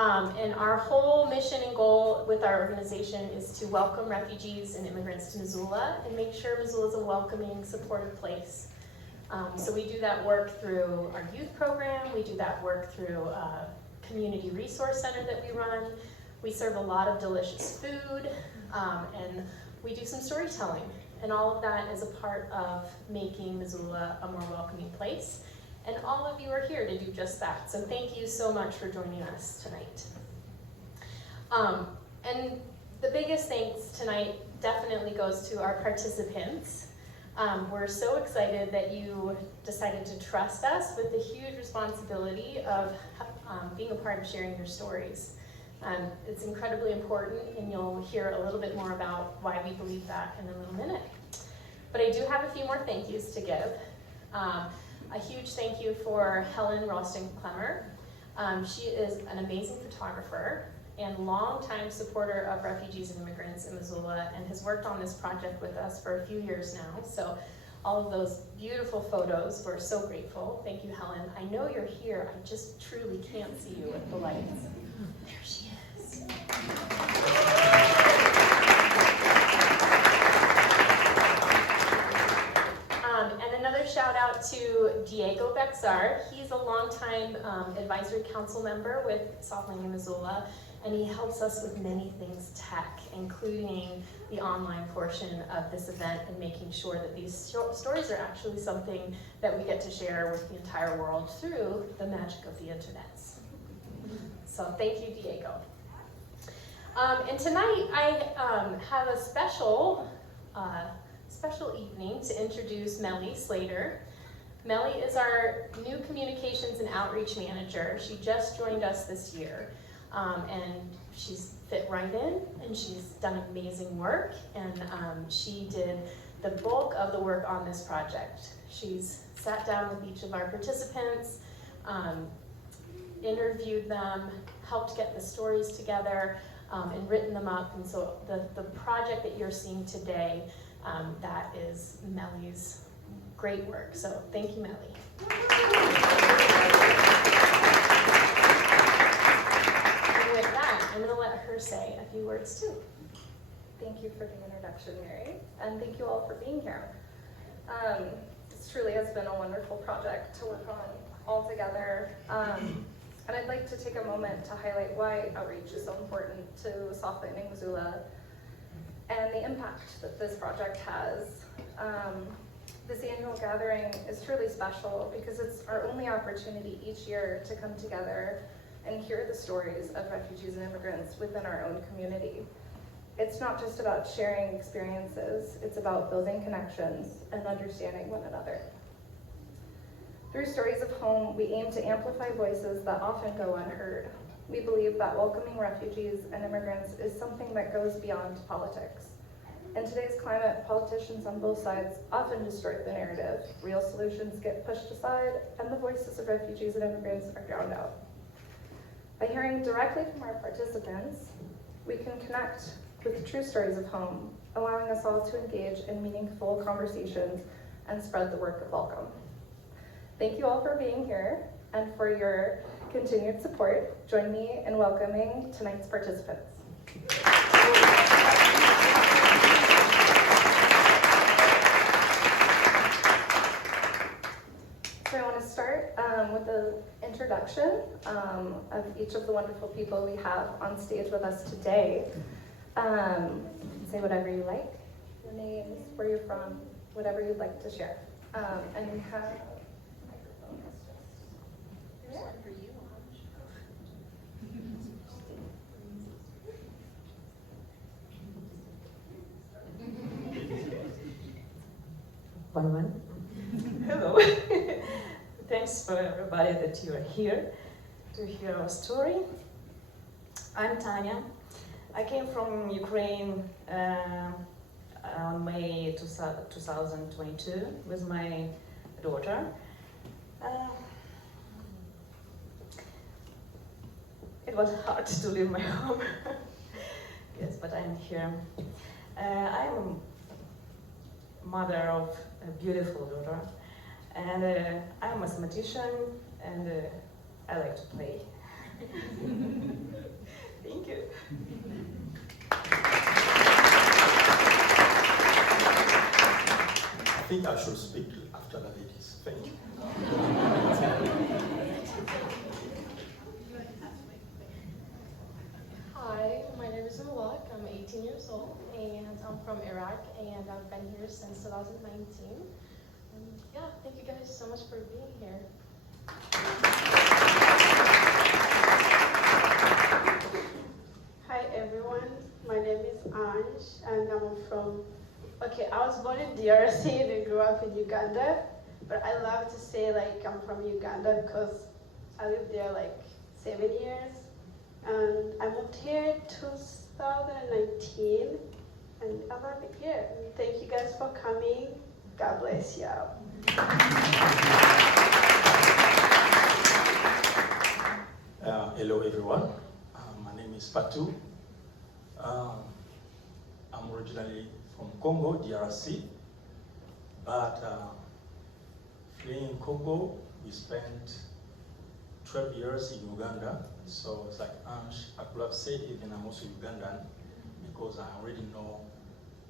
And our whole mission and goal with our organization is to welcome refugees and immigrants to Missoula and make sure Missoula is a welcoming, supportive place. So we do that work through our youth program, we do that work through a community resource center that we run. We serve a lot of delicious food, and we do some storytelling. And all of that is a part of making Missoula a more welcoming place. And all of you are here to do just that. So thank you so much for joining us tonight. And the biggest thanks tonight definitely goes to our participants. We're so excited that you decided to trust us with the huge responsibility of being a part of sharing your stories. It's incredibly important, and you'll hear a little bit more about why we believe that in a little minute. But I do have a few more thank yous to give. A huge thank you for Helen Ralston-Clemmer. She is an amazing photographer and longtime supporter of refugees and immigrants in Missoula, and has worked on this project with us for a few years now. So all of those beautiful photos, we're so grateful. Thank you, Helen. I know you're here, I just truly can't see you with the lights. There she is. And another shout out to Diego Bexar. He's a longtime advisory council member with South Lane, Missoula, and he helps us with many things tech, including the online portion of this event and making sure that these stories are actually something that we get to share with the entire world through the magic of the internet. So thank you, Diego. And tonight I have a special evening to introduce Melly Slater. Melly is our new communications and outreach manager. She just joined us this year, and she's fit right in, and she's done amazing work, and she did the bulk of the work on this project. She's sat down with each of our participants, interviewed them, helped get the stories together, and written them up. And so the project that you're seeing today, that is Melly's great work. So thank you, Melly. And with that, I'm going to let her say a few words too. Thank you for the introduction, Mary, and thank you all for being here. This truly has been a wonderful project to work on all together. And I'd like to take a moment to highlight why outreach is so important to South Landing, Missoula, and the impact that this project has. This annual gathering is truly special because it's our only opportunity each year to come together and hear the stories of refugees and immigrants within our own community. It's not just about sharing experiences, it's about building connections and understanding one another. Through Stories of Home, we aim to amplify voices that often go unheard. We believe that welcoming refugees and immigrants is something that goes beyond politics. In today's climate, politicians on both sides often distort the narrative. Real solutions get pushed aside, and the voices of refugees and immigrants are drowned out. By hearing directly from our participants, we can connect with true stories of home, allowing us all to engage in meaningful conversations and spread the work of welcome. Thank you all for being here and for your continued support. Join me in welcoming tonight's participants. So I want to start with the introduction of each of the wonderful people we have on stage with us today. You can say whatever you like, your names, where you're from, whatever you'd like to share. And we have Here's one for you, Ange. Hello. Thanks for everybody that you are here to hear our story. I'm Tanya. I came from Ukraine on May 2022 with my daughter. It was hard to leave my home. Yes, but I'm here. I'm a mother of a beautiful daughter, and I'm a mathematician, and I like to play. think I should speak after the ladies. Thank you. Hi, my name is Malak. I'm 18 years old, and I'm from Iraq, and I've been here since 2019. Yeah, thank you guys so much for being here. Hi everyone, my name is Ange and I'm from, I was born in DRC and I grew up in Uganda, but I love to say like I'm from Uganda because I lived there like 7 years and I moved here 2019 and I love it here. And thank you guys for coming. God bless you. Hello everyone, my name is Pathou. I'm originally from Congo, DRC, but fleeing Congo, we spent 12 years in Uganda, so it's like Ange, I could have said even I'm also Ugandan because I already know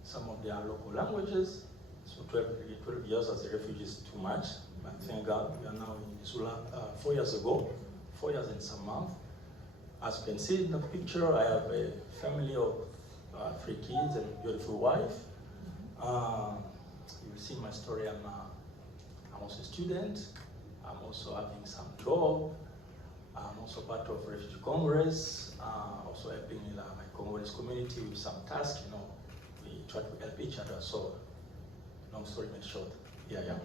some of their local languages, so 12 years as a refugee is too much, but thank God we are now in Missoula 4 years ago. 4 years and some months. As you can see in the picture, I have a family of 3 kids and a beautiful wife. You will see my story. I'm also a student. I'm also having some job. I'm also part of Refugee Congress. Also helping my Congolese community with some tasks. You know, we try to help each other. So, long story made short. Yeah.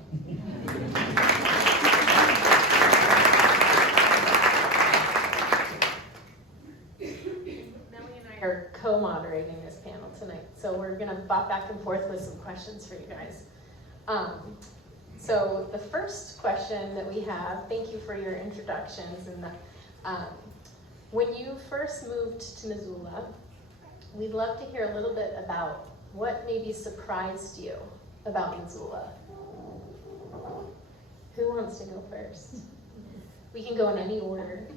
Are co-moderating this panel tonight, so we're going to bop back and forth with some questions for you guys. So the first question that we have, thank you for your introductions, and when you first moved to Missoula, we'd love to hear a little bit about what maybe surprised you about Missoula. Who wants to go first? We can go in any order.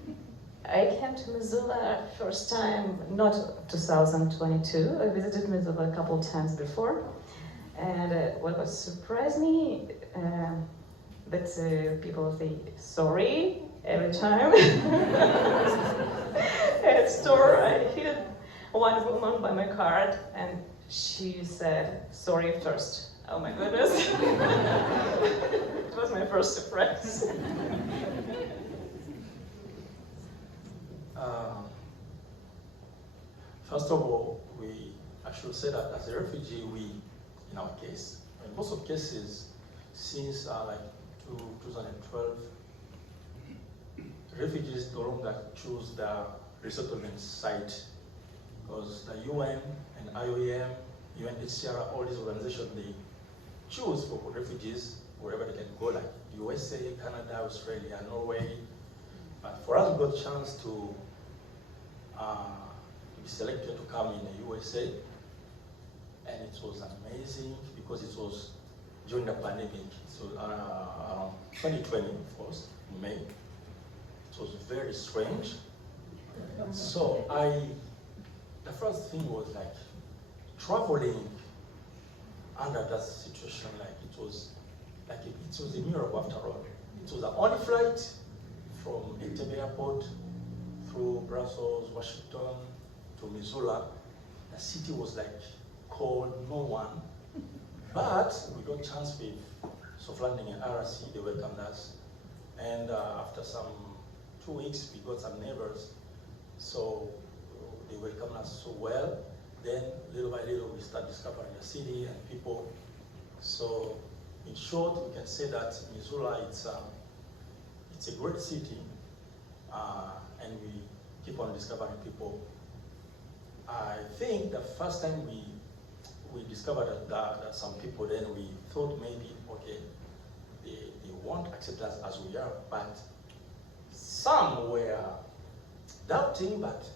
I came to Missoula first time, not 2022. I visited Missoula a couple times before. And what was surprised me, that people say sorry every time. At store, I hit one woman by my card and she said sorry first. Oh my goodness. It was my first surprise. First of all, I should say that as a refugee, in our case, in most of cases, since like 2012, refugees no longer choose the resettlement site because the UN and IOM, UNHCR, all these organizations, they choose for refugees wherever they can go, like USA, Canada, Australia, Norway. But for us, we got a chance to be selected to come in the USA, and it was amazing because it was during the pandemic. So around 2020, of course, in May. It was very strange. So the first thing was like traveling under that situation, like it was a miracle after all. It was the only flight from Entebbe Airport through Brussels, Washington to Missoula. The city was like cold, no one. But we got a chance with soft landing in RC, they welcomed us. And after some 2 weeks, we got some neighbors. So they welcomed us so well. Then little by little, we start discovering the city and people. So in short, we can say that Missoula, it's a great city. And we keep on discovering people. I think the first time we discovered that some people, then we thought maybe, okay, they won't accept us as we are, but some were doubting, but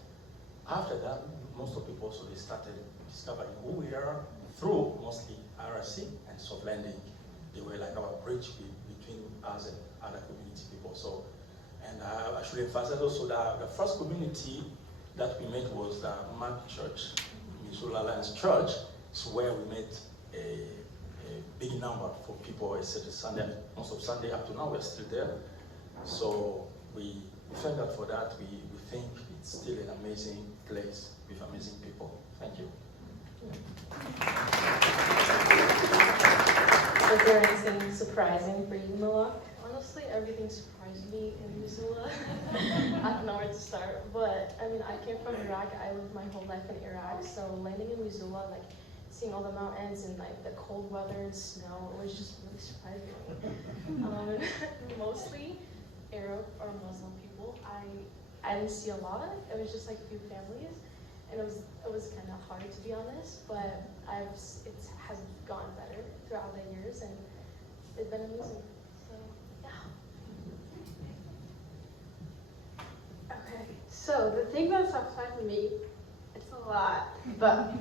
after that, most of the people also they started discovering who we are through mostly RC and soft landing. They were like our bridge between us and other community people. So, and I should emphasize also that the first community that we met was the Malak Church, Missoula Alliance Church. It's where we met a big number for people, especially Sunday. Most of Sunday up to now, we're still there. So we thank God for that. We think it's still an amazing place with amazing people. Thank you. Was there anything surprising for you, Malak? Honestly, everything surprised me in Missoula. I don't know where to start, but I mean, I came from Iraq. I lived my whole life in Iraq, so landing in Missoula, like seeing all the mountains and like the cold weather and snow, it was just really surprising. Mostly Arab or Muslim people. I didn't see a lot. It was just like a few families, and it was kind of hard to be honest, but it has gone better throughout the years, and it's been amazing. So yeah. Okay, so the thing that surprised me, it's a lot, but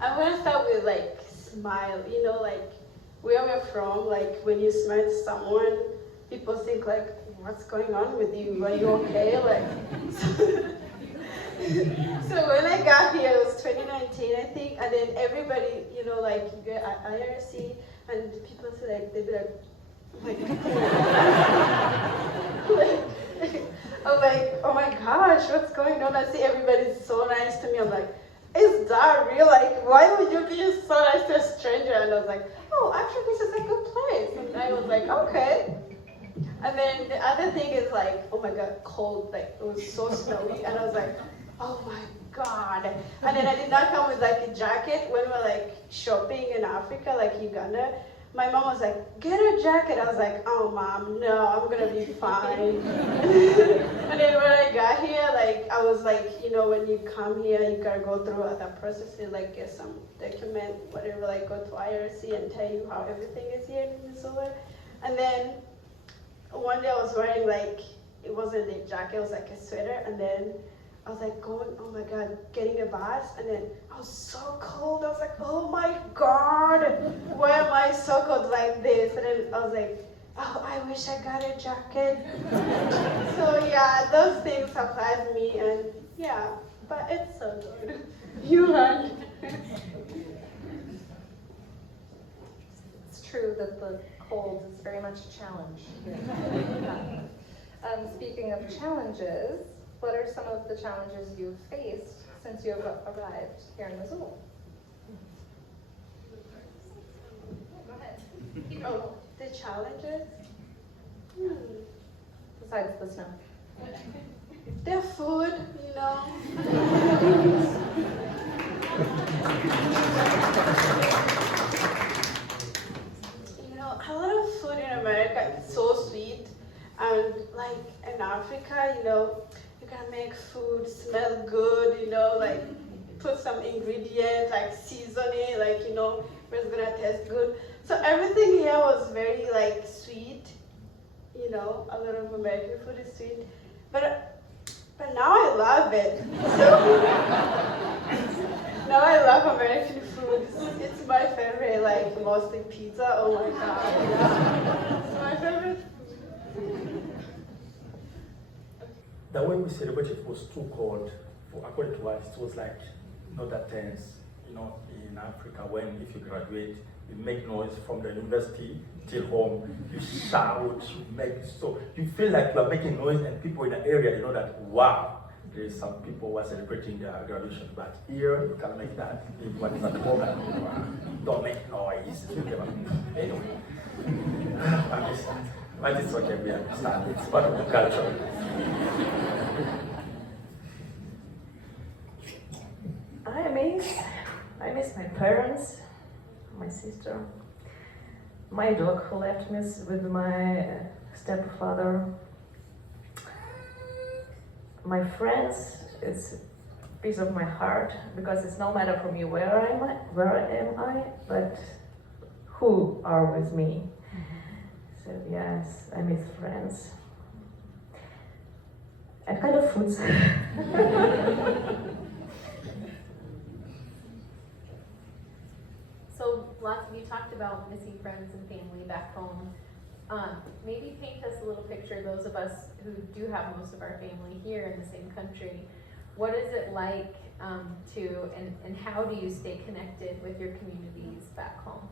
I'm gonna start with like smile. You know, like where we're from, like when you smile to someone, people think like, what's going on with you? Are you okay? Like, so when I got here, it was 2019, I think, and then everybody, you know, like you get at IRC, and people say like, they'd be like, I'm like, oh my gosh, what's going on? I see everybody's so nice to me. I'm like, is that real? Like, why would you be so nice to a stranger? And I was like, oh, actually, this is a good place. And I was like, okay. And then the other thing is like, oh my God, cold. Like, it was so snowy. And I was like, oh my God. And then I did not come with like a jacket when we were like shopping in Africa, like Uganda. My mom was like, get a jacket. I was like, oh mom, no, I'm gonna be fine. And then when I got here, like I was like, you know, when you come here, you gotta go through the process to like get some document, whatever, like go to IRC and tell you how everything is here in Missoula. And then one day I was wearing like, it wasn't a jacket, it was like a sweater, and then I was like going, oh my God, getting a bus, and then I was so cold. I was like, oh my God, why am I so cold like this? And then I was like, oh, I wish I got a jacket. So yeah, those things surprised me, and yeah, but it's so good. You learn. It's true that the cold is very much a challenge here. Speaking of challenges, what are some of the challenges you've faced since you have arrived here in Missoula? Go ahead. Oh, the challenges? Besides the snow. The food, you know. You know, a lot of food in America is so sweet, and like in Africa, you know, you can make food smell good, you know, like put some ingredients, like season it, like, you know, where it's gonna taste good. So everything here was very like sweet, you know, a lot of American food is sweet, but now I love it. So now I love American food. It's my favorite, like mostly pizza. Oh my God, yeah. It's my favorite. The way we celebrated was too cold. According to us, it was like not that tense. You know, in Africa, when if you graduate, you make noise from the university till home. You shout, you make so you feel like you are making noise, and people in the area, you know that wow, there's some people who are celebrating their graduation. But here, you can make that. Everyone is at home and don't make noise. Anyway, I understand. But it's okay, we understand. It's part of the culture. I miss my parents, my sister, my dog who left me with my stepfather, my friends. It's a piece of my heart because it's no matter for me where am I, but who are with me. So yes, I miss friends. And kind of foods. So lots of you talked about missing friends and family back home. Maybe paint us a little picture, those of us who do have most of our family here in the same country. What is it like and how do you stay connected with your communities back home?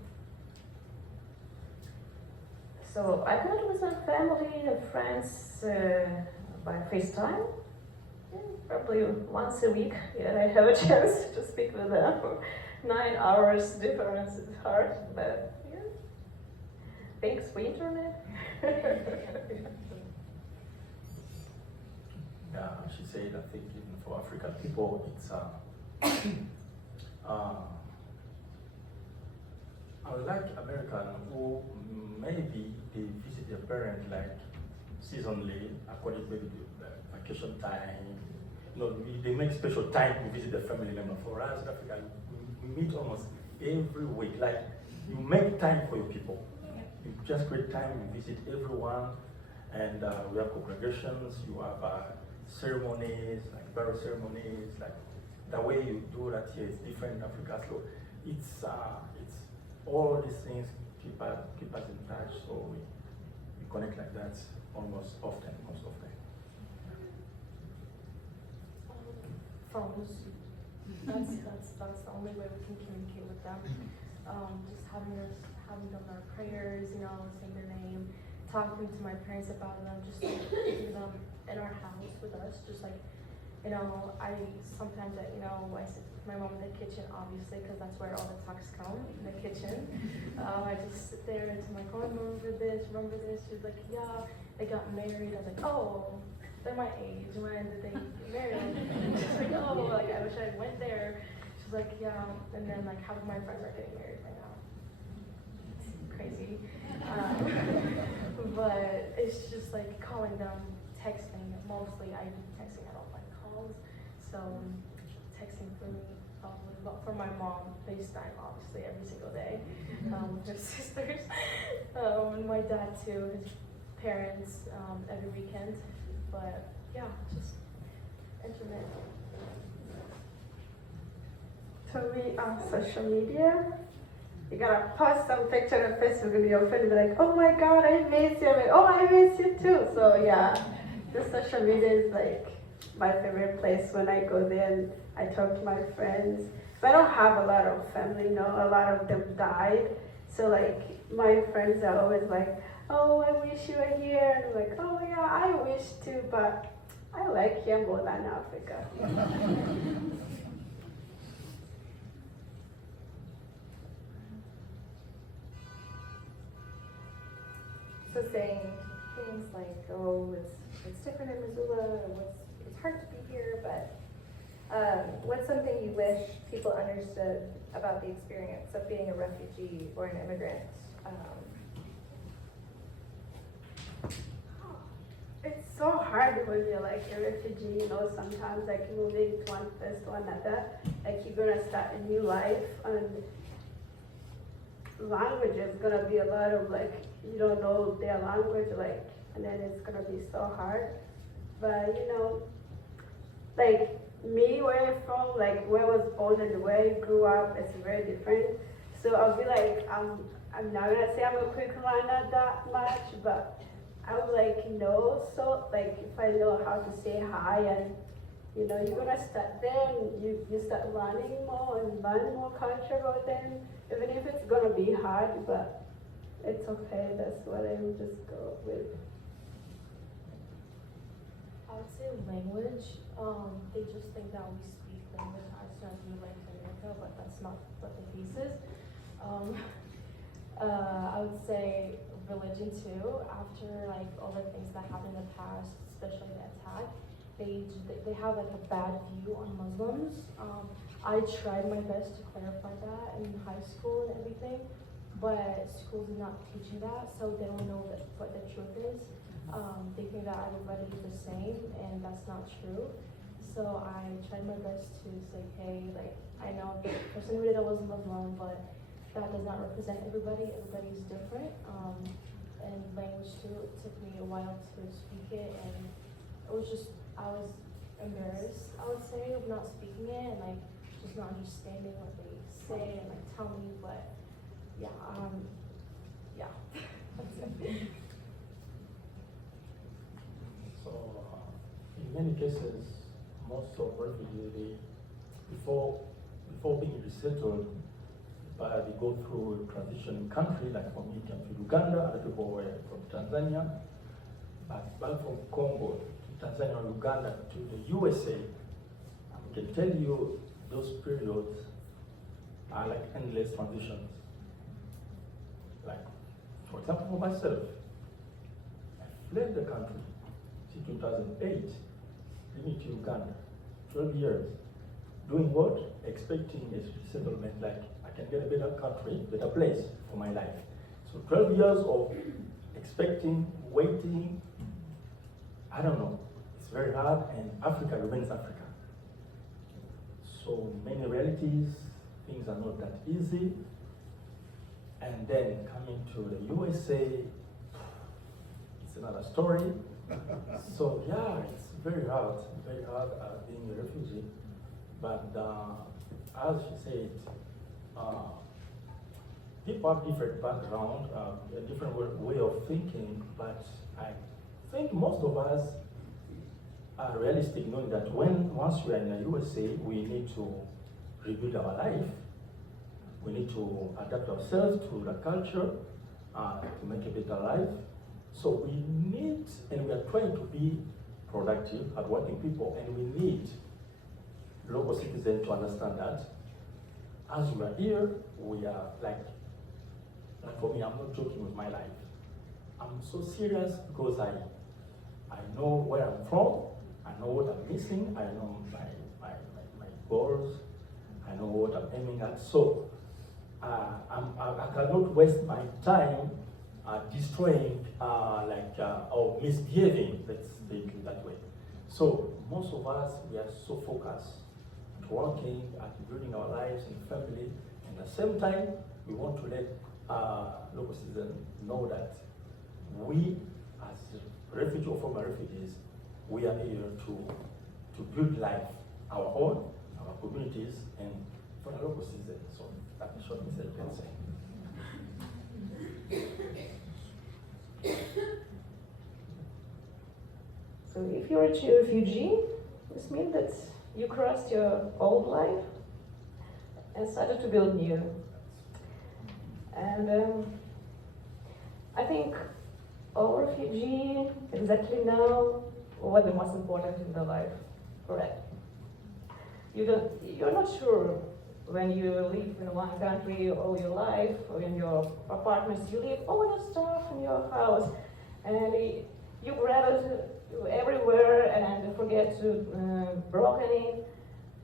So I connect with my family and friends by FaceTime. Yeah, probably once a week. Yeah, I have a chance to speak with them. 9 hours difference is hard, but yeah. Thanks for internet. Yeah, she said, I think even for African people, it's unlike American who maybe they visit their parents like seasonally, according to maybe the vacation time. You know, they make special time to visit the family member. For us, in Africa, we meet almost every week. Like, you make time for your people. You just create time, you visit everyone, and we have congregations, you have ceremonies, like burial ceremonies, like the way you do that here is different in Africa. So it's all these things keep us in touch. So we connect like that most often. Phones. That's the only way we can communicate with them. Just having them our prayers, saying their name, talking to my parents about them, just like keeping them in our house with us, just like, I sometimes, I sit with my mom in the kitchen, obviously, because that's where all the talks come, in the kitchen. I just sit there and I'm like, oh, remember this? She's like, yeah, they got married. I was like, oh, they're my age. When did they get married? She's like, oh, like, I wish I went there. She's like, yeah, and then like half of my friends are getting married right now. It's crazy. But it's just like calling them, texting. Mostly I do texting, I don't like calls. So texting for me, probably, but for my mom, FaceTime obviously every single day. Her sisters, and my dad too, his parents, every weekend. But yeah, just internet. To me, on social media, you gotta post some picture on Facebook and your friend will be like, oh my god, I miss you. I'm like, oh, I miss you too. So yeah, the social media is like my favorite place. When I go there and I talk to my friends. But I don't have a lot of family, a lot of them died. So like my friends are always like, oh, I wish you were here. And I'm like, oh yeah, I wish too, but I like here more than Africa. So saying things like, oh, it's different in Missoula, it's hard to be here, but what's something you wish people understood about the experience of being a refugee or an immigrant? It's so hard when you're like a refugee, sometimes like moving to one place to another, like you're gonna start a new life, and language is gonna be a lot of like, you don't know their language, like, and then it's gonna be so hard. But like me, where I'm from, like where I was born and where I grew up, it's very different. So I'll be like, I'm not gonna say I'm a quick learner that much, but I would like know, so like if I know how to say hi, and you're gonna start there and you start learning more and learn more culture about them, even if it's gonna be hard, but it's okay. That's what I would just go with. I would say language. They just think that we speak language as soon as we went to America, but that's not what the case is. I would say religion too. After like all the things that happened in the past, especially the attack, they have like a bad view on Muslims. I tried my best to clarify that in high school and everything, but schools are not teaching that, so they don't know what the truth is. They think that everybody is the same, and that's not true. So I tried my best to say, hey, like, I know the person who did it was Muslim, but that does not represent everybody. Everybody's different. And language too, it took me a while to speak it, and I was embarrassed, I would say, of not speaking it, and like, just not understanding what they say and like tell me, but yeah, that's it. So, in many cases, most of refugees, before being resettled, they go through a transition country, like from me came to Uganda, other people were from Tanzania, but from Congo to Tanzania or Uganda to the USA, I can tell you those periods are like endless transitions. Like, for example, for myself, I fled the country in 2008, living to Uganda, 12 years. Doing what? Expecting a settlement, like I can get a better country, better place for my life. So 12 years of expecting, waiting, I don't know. It's very hard, and Africa remains Africa. So many realities, things are not that easy. And then coming to the USA, it's another story. So yeah, it's very hard being a refugee. But as you said, people have different background, a different way of thinking, but I think most of us are realistic, knowing that once we are in the USA, we need to rebuild our life. We need to adapt ourselves to the culture to make a better life. So we need, and we are trying to be productive, hardworking people, and we need local citizens to understand that. As we are here, we are like for me, I'm not joking with my life. I'm so serious because I know where I'm from, I know what I'm missing, I know my goals, I know what I'm aiming at. So I cannot waste my time destroying or misbehaving, let's say it that way. So most of us, we are so focused at working, at building our lives and family, and at the same time, we want to let local citizens know that we, as refugees or former refugees, we are here to build life, our own, our communities, and for the local citizens. So that's a short message I can say. So if you're a refugee, this means that you crossed your old life and started to build new. And I think all refugees exactly know what the most important in their life, correct? You're not sure when you live in one country all your life, or in your apartments, you leave all your stuff in your house, and you grab it everywhere and forget to broken it.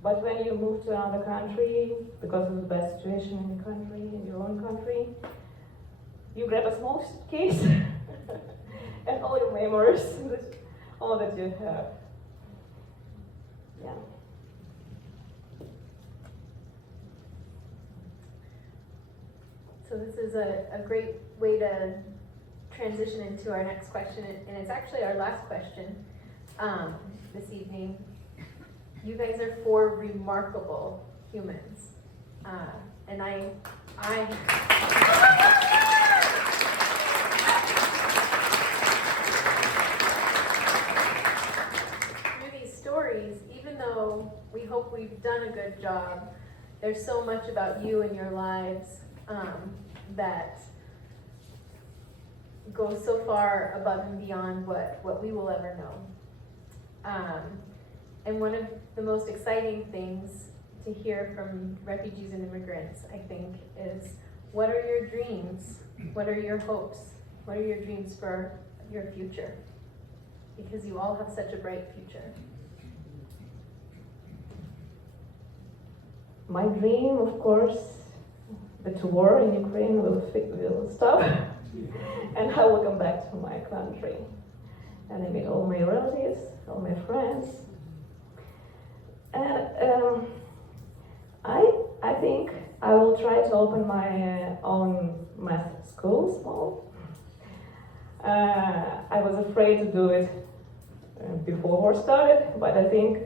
But when you move to another country, because of the bad situation in the country, in your own country, you grab a small suitcase and all your memories, all that you have. Yeah. So this is a great way to transition into our next question, and it's actually our last question this evening. You guys are 4 remarkable humans, and through these stories, even though we hope we've done a good job, there's so much about you and your lives that go so far above and beyond what we will ever know. And one of the most exciting things to hear from refugees and immigrants, I think, is what are your dreams? What are your hopes? What are your dreams for your future? Because you all have such a bright future. My dream, of course, that the war in Ukraine will stop and I will come back to my country. And I meet all my relatives, all my friends. And I think I will try to open my own math school, small. I was afraid to do it before war started, but I think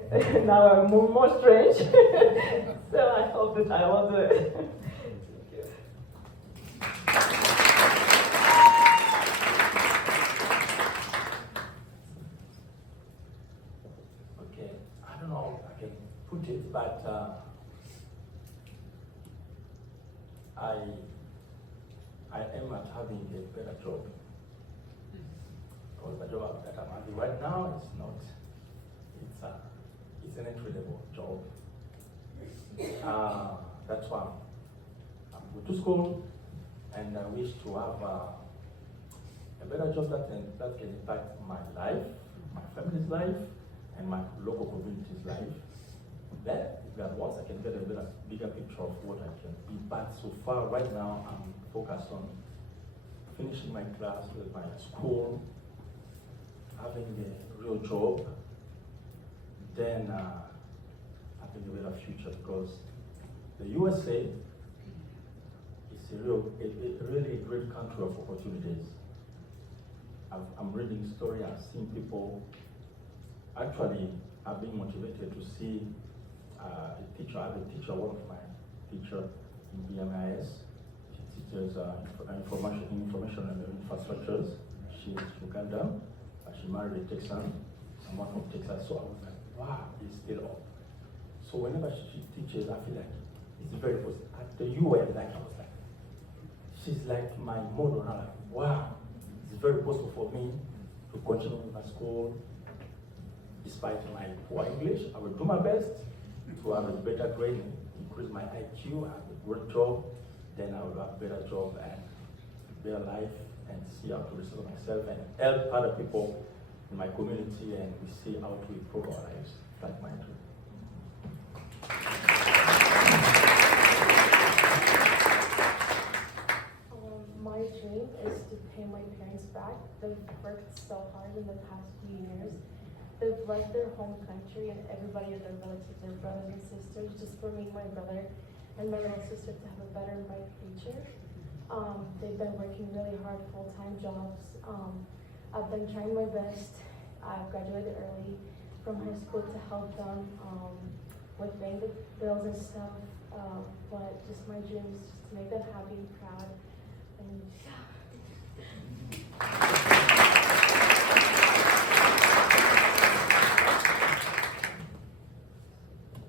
now I'm more strange. So I hope that I will do it. Okay, I don't know if I can put it, but I aim at having a better job. Because the job that I'm having right now is not, it's an entry-level job. That's why I'm going to school, and I wish to have a better job that can impact my life, my family's life, and my local community's life. Then, if God wants, I can get a bigger picture of what I can be. But so far, right now, I'm focused on finishing my class with my school, having a real job, then having a better future, because the USA is a really great country of opportunities. I'm reading stories, I've seen people actually are being motivated to see a teacher. I have a teacher, one of my teachers in BMIS. She teaches information and infrastructures. She's Uganda. She married a Texan, someone from Texas. So I was like, wow, it's still up. So whenever she teaches, I feel like it's very positive. At the UN, like I was like, she's like my model. I'm like, wow, it's very possible for me to continue with my school. Despite my poor English, I will do my best to have a better grade, increase my IQ, have a good job, then I will have a better job and better life, and see how to resolve myself and help other people in my community, and we see how to improve our lives, like mine too. My dream is to pay my parents back. They've worked so hard in the past few years. They've left their home country and everybody of their relatives, their brothers and sisters, just for me, my brother, and my little sister to have a better and bright future. They've been working really hard, full-time jobs. I've been trying my best. I graduated early from high school to help them with paying the bills and stuff. But just my dream is just to make them happy, proud, and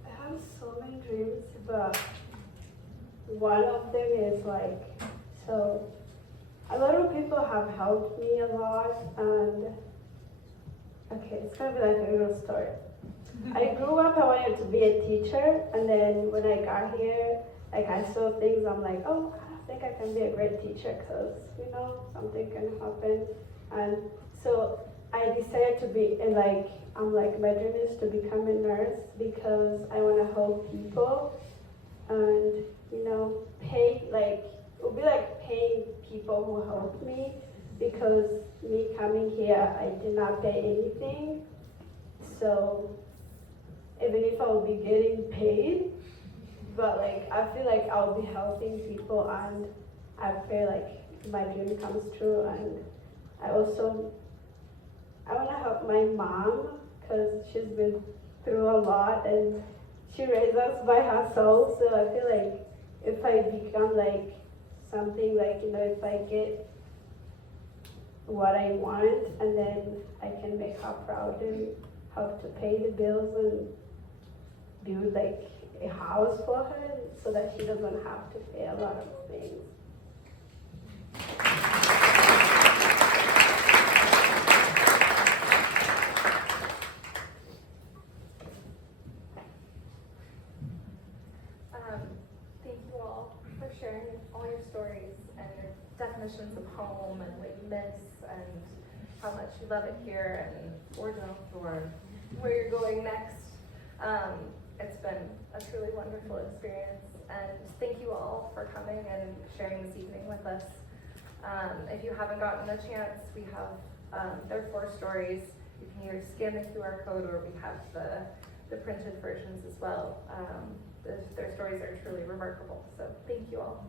I have so many dreams, but one of them is like, so a lot of people have helped me a lot, and okay, it's gonna be like a real story. I grew up, I wanted to be a teacher, and then when I got here, like I saw things, I'm like, oh, I think I can be a great teacher, because, you know, something can happen. And so I decided to be, and like, I'm like, my dream is to become a nurse, because I want to help people, and, you know, pay, like, it would be like paying people who helped me, because me coming here, I did not pay anything. So even if I will be getting paid, but like I feel like I'll be helping people, and I pray like my dream comes true. And I want to help my mom, because she's been through a lot and she raised us by herself. So I feel like if I become like something, like, you know, if I get what I want, and then I can make her proud and help to pay the bills and build like a house for her, so that she doesn't have to pay a lot of things. Thank you all for sharing all your stories and your definitions of home and what you miss and how much you love it here and Bordeaux or where you're going next. It's been a truly wonderful experience, and thank you all for coming and sharing this evening with us. If you haven't gotten a chance, we have there are 4 stories. You can either scan the QR code, or we have the printed versions as well. Their stories are truly remarkable, so thank you all.